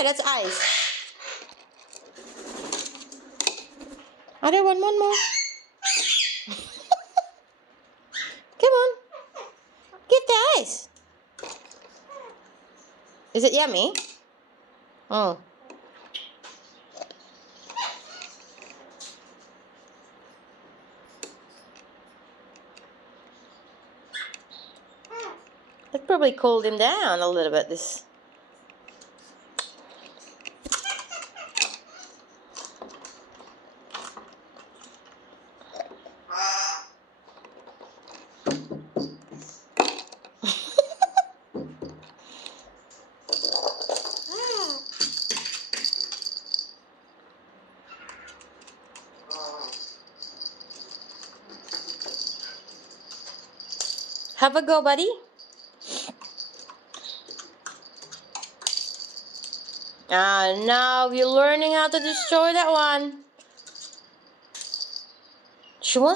Yeah, that's ice. Other one more. Come on. Get the ice. Is it yummy? Oh. That probably cooled him down a little bit, this. Have a go, buddy. Now you're learning how to destroy that one. She wants